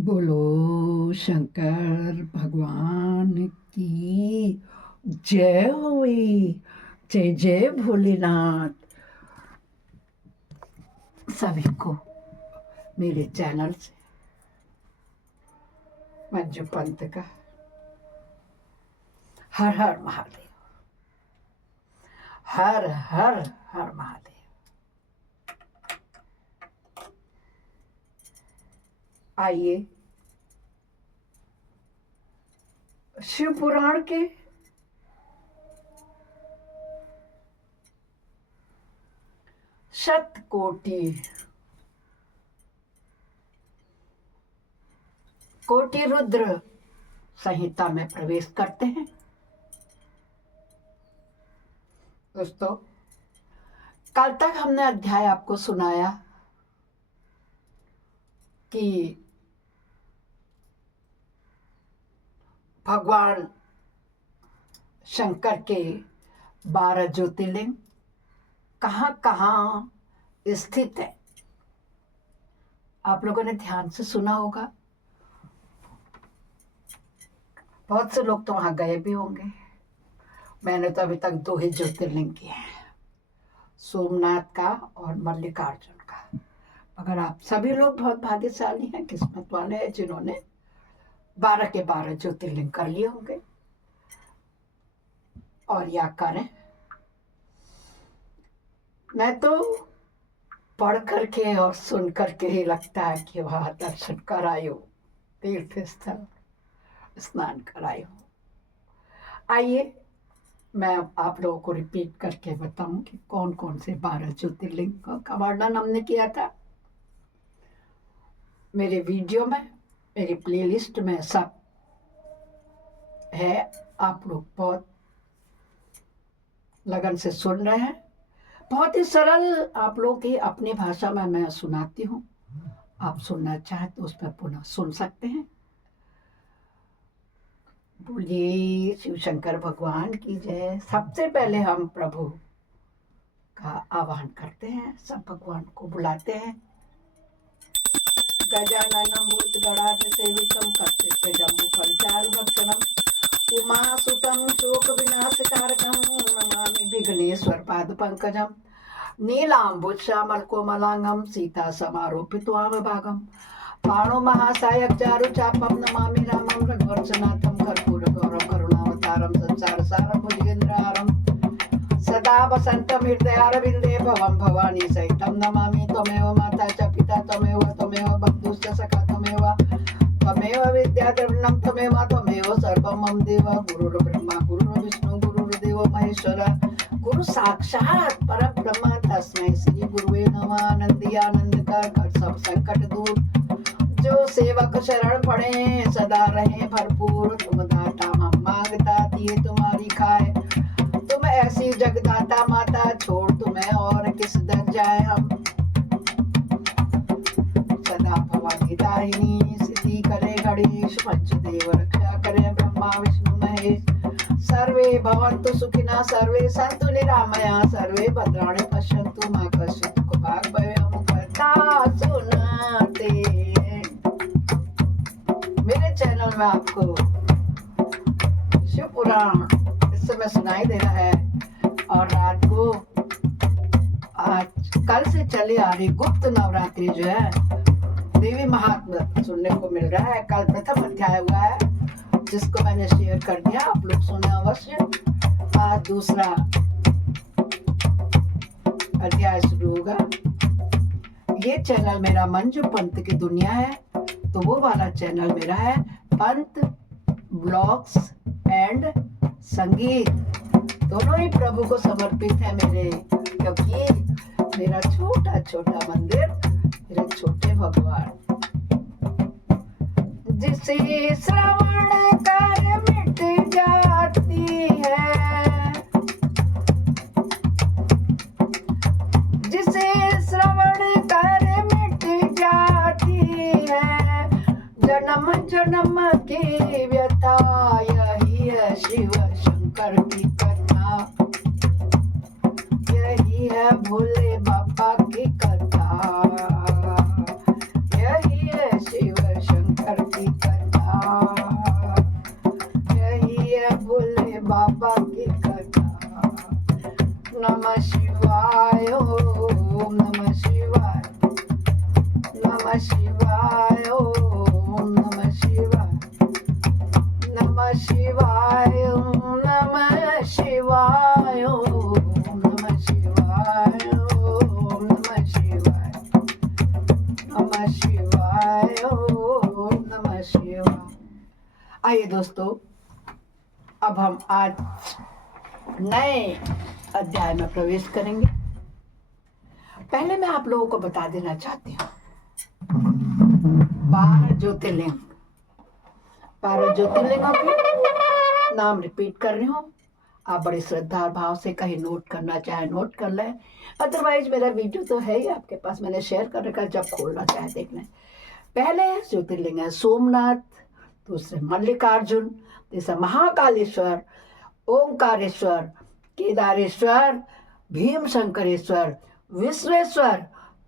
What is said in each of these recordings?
बोलो शंकर भगवान की जय हुई। जय जय भोलेनाथ। सभी को मेरे चैनल से मंजू पंत का हर हर महादेव, हर हर हर महादेव। आइए शिव पुराण के कोटि रुद्र संहिता में प्रवेश करते हैं। दोस्तों, कल तक हमने अध्याय आपको सुनाया कि भगवान शंकर के 12 ज्योतिर्लिंग कहाँ कहाँ स्थित है। आप लोगों ने ध्यान से सुना होगा। बहुत से लोग तो वहां गए भी होंगे। मैंने तो अभी तक 2 ही ज्योतिर्लिंग किए हैं, सोमनाथ का और मल्लिकार्जुन का। मगर आप सभी लोग बहुत भाग्यशाली हैं, किस्मत वाले हैं जिन्होंने 12 के 12 ज्योतिर्लिंग कर लिए होंगे और या करें। मैं तो पढ़ करके और सुन करके ही लगता है कि वहाँ दर्शन करायो, तीर्थ स्थल स्नान करायो। आइए मैं आप लोगों को रिपीट करके बताऊं कि कौन कौन से 12 ज्योतिर्लिंग का वर्णन हमने किया था। मेरे वीडियो में, मेरी प्लेलिस्ट में सब है। आप लोग बहुत लगन से सुन रहे हैं। बहुत ही सरल आप लोग की अपनी भाषा में मैं सुनाती हूँ। आप सुनना चाहें तो उस पर पुनः सुन सकते हैं। बोलिए शिव शंकर भगवान की जय। सबसे पहले हम प्रभु का आह्वान करते हैं, सब भगवान को बुलाते हैं। गजाननं भूतगणाधिसेवितं कपित्थजम्बूफलचारुभक्षणं उमासुतं शोकविनाशकारकं नमामि विघ्नेश्वरपादपङ्कजं नीलाम्बुजश्यामलकोमलांगं सीतासमारोपितवामभागं पाणो महासायकचारुचापं नमामि रामं रघुवंशनाथं कर्पूरगौरवं करुणावतारं संसारसारं भुजगेन्द्रहारं सदा वसन्तं हृदयारविन्दे भवं भवानी सहितं नमामि। त्वमेव माता च पिता त्वमेव बन्धुश्च सखा त्वमेव विद्याद्रविणं त्वमेव सर्वं मम देव। गुरुर्ब्रह्मा गुरुर्विष्णु गुरुर्देवो महेश्वर गुरु साक्षात् परब्रह्म तस्मै श्री गुरुवे नमः। आनंदी आनंद कर सब संकट दूर, जो सेवक शरण पड़े सदा रहे भरपूर। तुम दाता हम मांगता दिए तुम्हारी खाए, तुम ऐसी जगदाता माता छोड़ तुम्हें और किस दर जाए हम। सदा भवानी दाहिनी सिद्धि करे गणेश, पंचदेव रक्षा करे ब्रह्मा विष्णु महेश। सर्वे भवन्तु सुखिनः सर्वे सन्तु निरामया सर्वे भद्राणि पश्यन्तु मा कश्चित् दुःखभाग् भवेत्। कथा सुनाते मेरे चैनल में आपको शिव पुराण इस समय सुनाई दे रहा है। और रात को आज कल से चली आ रही गुप्त नवरात्रि जो है, देवी महात्म्य सुनने को मिल रहा है। कल प्रथम अध्याय हुआ है जिसको मैंने शेयर कर दिया, आप लोग सुने अवश्य। आज दूसरा अध्याय शुरू होगा। ये चैनल मेरा मंजू पंत की दुनिया है, तो वो वाला चैनल मेरा है पंत ब्लॉग्स एंड संगीत। दोनों ही प्रभु को समर्पित है मेरे, क्योंकि मेरा छोटा छोटा मंदिर, मेरे छोटे भगवान। जिसे श्रवण कर मिट जाती है, जिसे श्रवण कर मिट जाती है, जन्म जन्म की व्यथा यही है शिव शंकर की कथा, यही है भोले बाबा की कथा, यही है शिव शंकर आइए दोस्तों, अब हम आज नए अध्याय में प्रवेश करेंगे। पहले मैं आप लोगों को बता देना चाहती हूँ 12 ज्योतिर्लिंग, 12 ज्योतिर्लिंगों के नाम रिपीट कर रही हूँ। आप बड़े श्रद्धा और भाव से कहीं नोट करना चाहे नोट कर लें, अदरवाइज मेरा वीडियो तो है ही आपके पास, मैंने शेयर कर रखा है, जब खोलना चाहे देख लें। पहले ज्योतिर्लिंग है सोमनाथ, दूसरे मल्लिकार्जुन, तीसरा महाकालेश्वर, ओंकारेश्वर, केदारेश्वर, भीमशंकरेश्वर, विश्वेश्वर,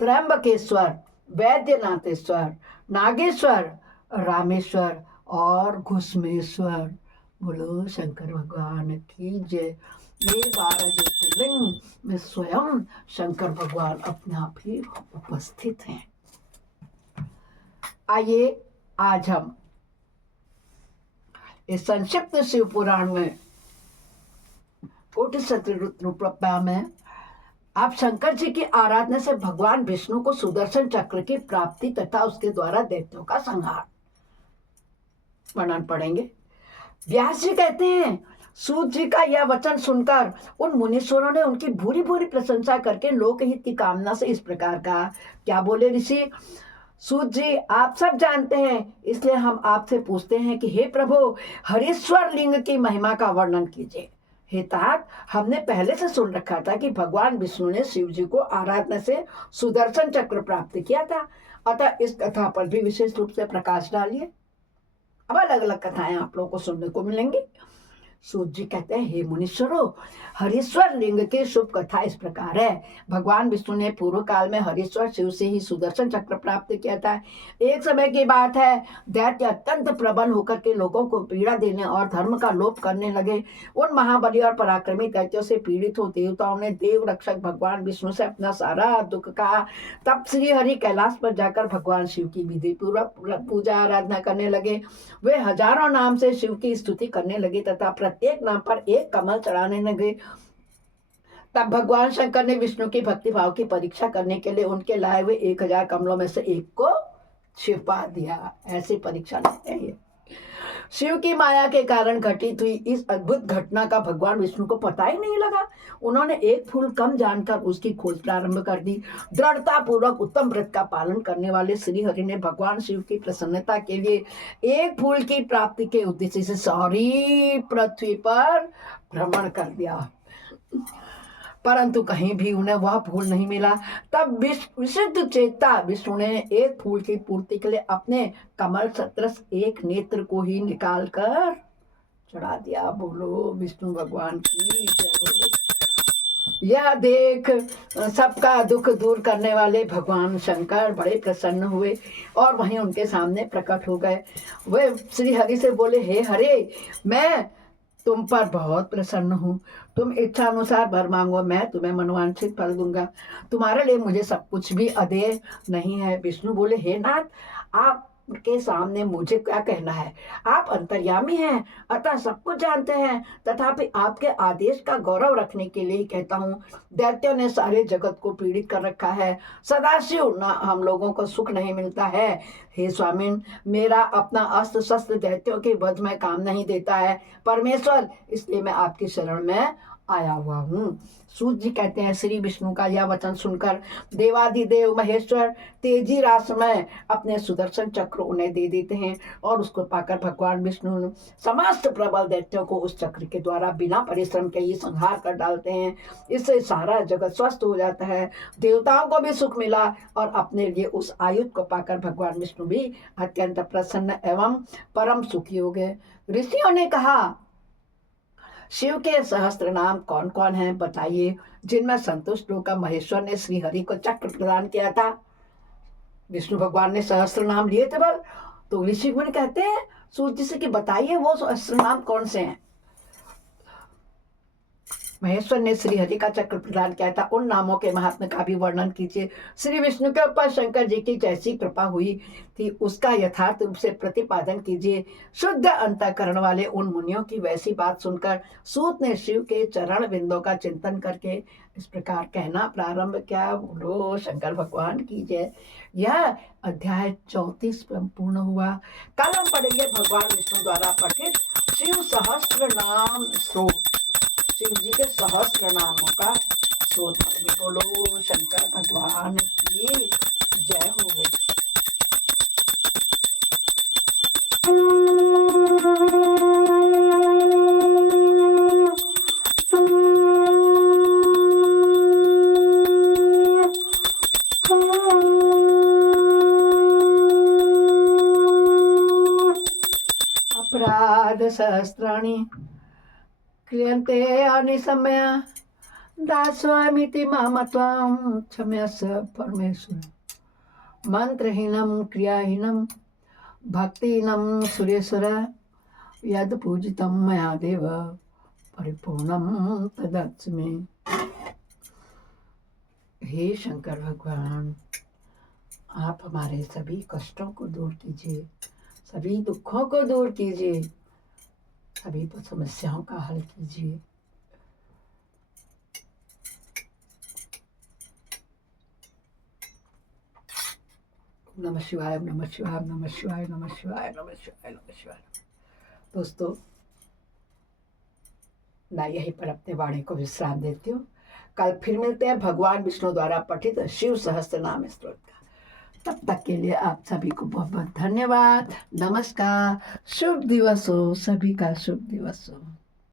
त्र्यंबकेश्वर, वैद्यनाथेश्वर, नागेश्वर, रामेश्वर और घुसमेश्वर। बोलो शंकर भगवान की जय। ये 12 ज्योतिर्लिंग में स्वयं शंकर भगवान अपने आप ही उपस्थित हैं। आइए आज हम इस संक्षिप्त शिव पुराण में कोटि सतरूपा में आप शंकर जी की आराधना से भगवान विष्णु को सुदर्शन चक्र की प्राप्ति तथा उसके द्वारा दैत्यों का संहार वर्णन पढ़ेंगे। व्यास जी कहते हैं, सूत जी का यह वचन सुनकर उन मुनीश्वरों ने उनकी भूरी भूरी प्रशंसा करके लोकहित की कामना से इस प्रकार कहा। क्या बोले ऋषि? सूत जी, आप सब जानते हैं, इसलिए हम आपसे पूछते हैं कि हे प्रभु, हरीश्वर लिंग की महिमा का वर्णन कीजिए। हे तात, हमने पहले से सुन रखा था कि भगवान विष्णु ने शिव जी को आराधना से सुदर्शन चक्र प्राप्त किया था, अतः इस कथा पर भी विशेष रूप से प्रकाश डालिए। अब अलग अलग कथाएं आप लोगों को सुनने को मिलेंगी। सूत जी कहते हैं, हे मुनीश्वरों, हरीश्वर लिंग की शुभ कथा इस प्रकार है। भगवान विष्णु ने पूर्व काल में हरीश्वर शिव से ही सुदर्शन चक्र प्राप्त किया था। एक समय की बात है, दैत्य अत्यंत प्रबल होकर के लोगों को पीड़ा देने और धर्म का लोप करने लगे। उन महाबली और पराक्रमी दैत्यों से पीड़ित हो देवताओं ने देव रक्षक भगवान विष्णु से अपना सारा दुख कहा। तब श्री हरि कैलाश पर जाकर भगवान शिव की विधि पूर्वक पूजा आराधना करने लगे। वे हजारों नाम से शिव की स्तुति करने लगे तथा प्रत्येक नाम पर एक कमल चढ़ाने लगे। तब भगवान शंकर ने विष्णु की भक्ति भाव की परीक्षा करने के लिए उनके लाए हुए 1000 कमलों में से एक को छिपा दिया। ऐसी परीक्षा लेते हैं। शिव की माया के कारण घटित हुई इस अद्भुत घटना का भगवान विष्णु को पता ही नहीं लगा। उन्होंने एक फूल कम जानकर उसकी खोज प्रारंभ कर दी। दृढ़ता पूर्वक उत्तम व्रत का पालन करने वाले श्री हरि ने भगवान शिव की प्रसन्नता के लिए एक फूल की प्राप्ति के उद्देश्य से सारी पृथ्वी पर भ्रमण कर दिया, परंतु कहीं भी उन्हें वह फूल नहीं मिला। तब विशुद्ध चेता विष्णु ने एक फूल की पूर्ति के लिए अपने कमल सदृश एक नेत्र को ही निकाल कर चढ़ा दिया। बोलो विष्णु भगवान की जय हो। यह देख सबका दुख दूर करने वाले भगवान शंकर बड़े प्रसन्न हुए और वहीं उनके सामने प्रकट हो गए। वे श्री हरि से बोले, हे हरे, मैं तुम पर बहुत प्रसन्न हूँ। तुम इच्छा अनुसार वर मांगो, मैं तुम्हें मनोवांछित फल दूंगा। तुम्हारे लिए मुझे सब कुछ भी अदेय नहीं है। विष्णु बोले, हे नाथ, आप के सामने मुझे क्या कहना है? आप अंतर्यामी हैं, अतः सब कुछ जानते हैं, तथापि आपके आदेश का गौरव रखने के लिए कहता हूँ। दैत्यों ने सारे जगत को पीड़ित कर रखा है, सदाशिव ना हम लोगों को सुख नहीं मिलता है। हे स्वामिन, मेरा अपना अस्त्र शस्त्र दैत्यों के वध में काम नहीं देता है परमेश्वर, इसलिए मैं आपकी शरण में आया हुआ हूँ। सूत जी कहते हैं, श्री विष्णु का यह वचन सुनकर देवादिदेव महेश्वर तेजी रास में अपने सुदर्शन चक्र उन्हें दे देते हैं और उसको पाकर भगवान विष्णु समस्त प्रबल दैत्यों को उस चक्र के द्वारा बिना परिश्रम के ही संहार कर डालते हैं। इससे सारा जगत स्वस्थ हो जाता है, देवताओं को भी सुख मिला और अपने लिए उस आयुध को पाकर भगवान विष्णु भी अत्यंत प्रसन्न एवं परम सुखी हो गए। ऋषियों ने कहा, शिव के सहस्त्र नाम कौन कौन हैं बताइए, जिनमें संतुष्ट होकर महेश्वर ने श्री हरि को चक्र प्रदान किया था। विष्णु भगवान ने सहस्त्र नाम लिए थे बल, तो ऋषि मुनि कहते हैं सूत जी से कि बताइए वो सहस्त्र नाम कौन से हैं। महेश्वर ने श्री हरि का चक्र प्रदान किया था, उन नामों के महात्म्य का भी वर्णन कीजिए। श्री विष्णु के ऊपर शंकर जी की जैसी कृपा हुई थी उसका यथार्थ रूप से प्रतिपादन कीजिए। शुद्ध अंतःकरण वाले उन मुनियों की वैसी बात सुनकर सूत ने शिव के चरण बिंदों का चिंतन करके इस प्रकार कहना प्रारंभ किया। बोलो शंकर भगवान की जय। यह अध्याय 34 पूर्ण हुआ। कल हम पढ़ेंगे भगवान विष्णु द्वारा पठित शिव सहस्त्र नाम स्त्रोत, शिव जी के सहस्त्र नामों का स्रोत पढ़ेंगे। बोलो शंकर भगवान की जय हो गई। अपराध सहस्राणि क्रियन्ते अनिशम्य दास्वामिति माम त्वां क्षम्यस्व परमेश्वर। मंत्रहीनं क्रियाहीनं भक्तिहीनं सुरेश्वर यद पूजितं मया देव परिपूर्णं तदस्तु मे। हे शंकर भगवान, आप हमारे सभी कष्टों को दूर कीजिए, सभी दुखों को दूर कीजिए, सभी समस्याओं का हल कीजिए। नमः शिवाय, नमः शिवाय, नमः शिवाय, नमः शिवाय, नमः शिवाय, नमः शिवाय। दोस्तों, मैं यहीं पर अपने वाणी को विश्राम देती हूँ। कल फिर मिलते हैं भगवान विष्णु द्वारा पठित शिव सहस्त्र नाम स्तोत्र का। तब तक के लिए आप सभी को बहुत बहुत धन्यवाद। नमस्कार। शुभ दिवस हो, सभी का शुभ दिवस हो।